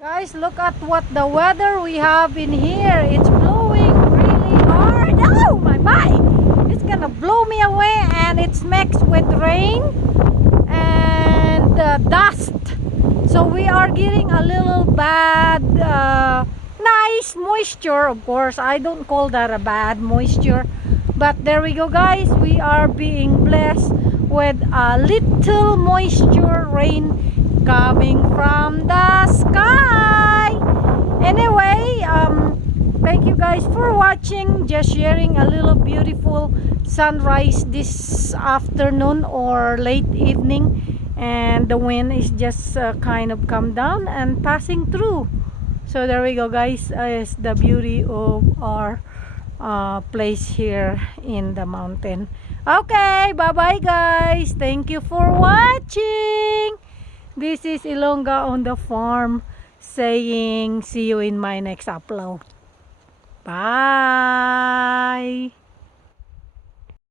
Guys, look at what the weather we have in here. It's blowing really hard. Oh my. It's gonna blow me away, and it's mixed with rain and dust. So we are getting a little bad nice moisture. Of course, I don't call that a bad moisture, but there we go, guys. We are being blessed with a little moisture rain coming from the sky. Anyway, thank you guys for watching. Just sharing a little beautiful sunrise this afternoon or late evening, and the wind is just kind of come down and passing through. So there we go, guys. Is the beauty of our place here in the mountain. Okay, bye bye, guys. Thank you for watching. This is Ilongga on the farm saying see you in my next upload. Bye.